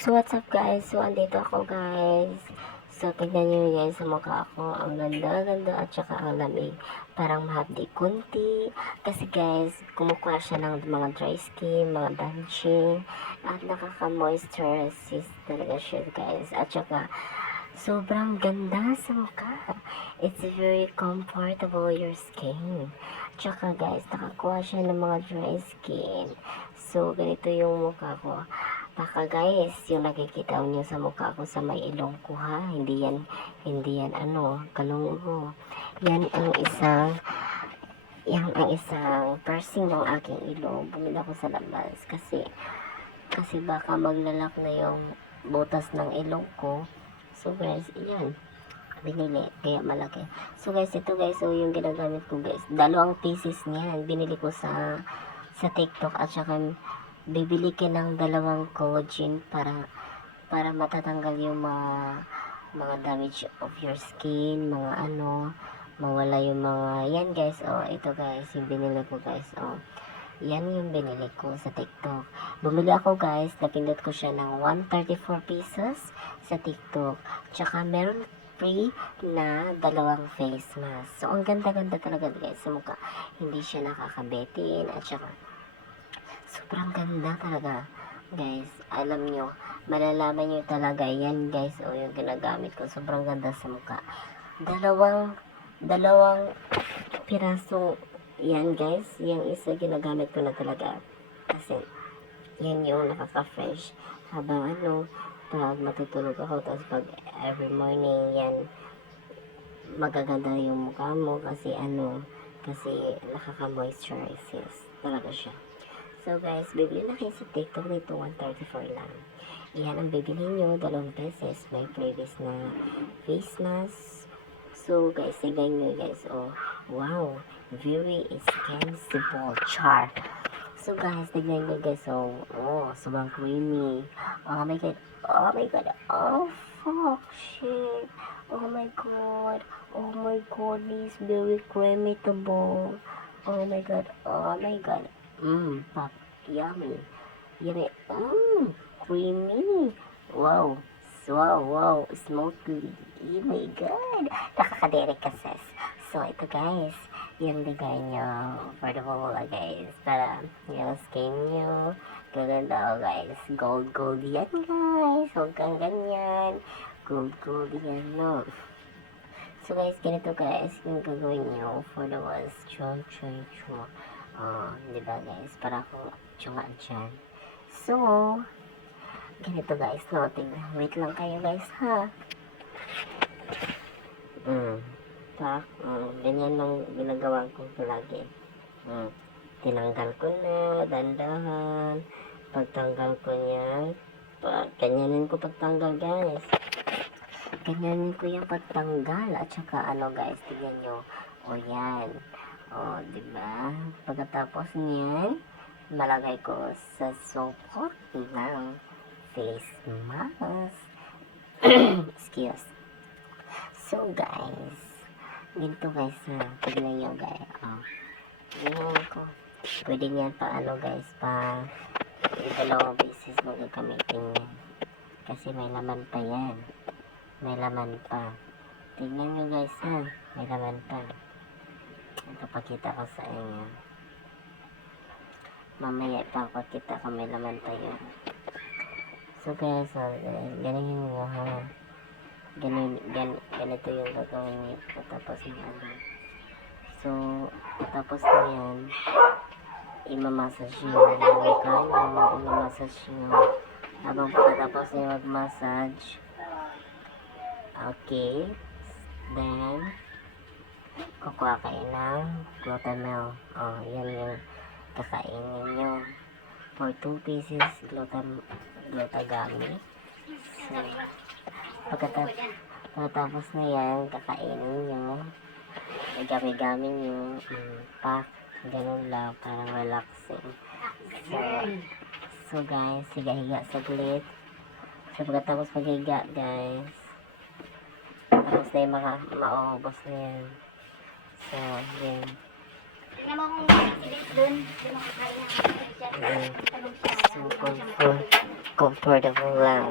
So, what's up guys? So, andito ako guys. So, tignan nyo guys sa mukha ako. Ang ganda-ganda at saka ang lamig. Parang mahapdi kunti. Kasi guys, kumukuha siya ng mga dry skin, mga drenching, at nakaka-moisturize talaga siya guys. At saka, sobrang ganda sa mukha. It's very comfortable your skin. Tsaka guys, nakakuha siya ng mga dry skin. So, ganito yung mukha ko. Baka guys, yung nakikita niyo sa mukha ko sa may ilong ko ha. Hindi yan kalunggo. Yan ang isang piercing ng aking ilong. Bumili ako sa labas kasi baka maglalak na yung butas ng ilong ko. So guys, yan. Binili, kaya malaki. So guys, ito guys, so yung ginagamit ko guys. 2 pieces niyan. Binili ko sa TikTok at saka bibili ka ng 2 collagen para matatanggal yung mga damage of your skin, mawala yung mga, yan guys, ito guys, yung binili ko guys, yan yung binili ko sa TikTok. Bumili ako guys, napindot ko siya ng 134 pesos sa TikTok. Tsaka meron free na 2 face mask. So, ang ganda-ganda talaga guys sa mukha. Hindi siya nakakabetin at saka sobrang ganda talaga guys. Alam nyo, malalaman nyo talaga yan guys, yung ginagamit ko. Sobrang ganda sa mukha. Dalawang pirasong yan guys. Yung isa ginagamit ko na talaga. Kasi yan yung nakaka-fresh. Habang pag matutulog ako, tapos pag every morning yan, magaganda yung mukha mo kasi nakaka-moisturize talaga siya. So guys, bibili na kayo sa TikTok nito, 134 lang. Yan ang bibili nyo, 2 beses. May previous na face mask. So guys, tignan nyo guys. Wow, very expensive char. So guys, tignan nyo guys. Sobrang creamy. Oh my god. Oh my god. Oh fuck shit. Oh my god. Oh my god. This very creamy to bone. Oh my god. Oh my god. Pop. Yummy. Yummy. Creamy. Wow. Wow. Smoky. Oh my god. Nakakadiri kasi. So, ito guys. Yung bigay nyo for the wala guys. Para yung skin nyo. Gaganda guys. Gold yan guys. Huwag kang ganyan. Gold yan no. So guys, ganito guys. Yung gagawin nyo for the was chua. Diba guys? Para ako tsungaan dyan. So, ganito guys. No, tingnan. Wait lang kayo guys ha. Ganyan lang ginagawa ko palagi. Tinanggal ko na, dandahan. Pagtanggal ko niya, ganyanin ko pagtanggal guys. Ganyanin ko yung pagtanggal. At saka guys, tignan nyo. Yan. Diba? Pagkatapos niyan, malagay ko sa support ng face mask. Excuse. So guys, ganito guys tignan nyo guys. Ganyan ko. Pwede niyan guys, 2 beses mo gagamitin yan. Kasi may laman pa yan. May laman pa. Tignan nyo guys may laman pa. Ito pakita ko sa inyo. Mamaya pakita ko may laman pa yun. So guys, ganyan nyo ha. Ganito yung gagawin niyo. Tapos So, tapos na yan, imamassage nyo yung mukha nyo, imamassage nyo. Habang pagkatapos nyo mag-massage, okay, then, kukuha kayo ng glutamel. Yan yung kakainin nyo. For 2 pieces, glutagami. So, pagkatapos na yan, kakainin nyo. Gami-gami nyo. Ganun lang, parang relaxing. So guys, higa-higa saglit. So, pagkatapos maghiga, guys, tapos na yung maubos na yan. So, yun. So, comfortable lang.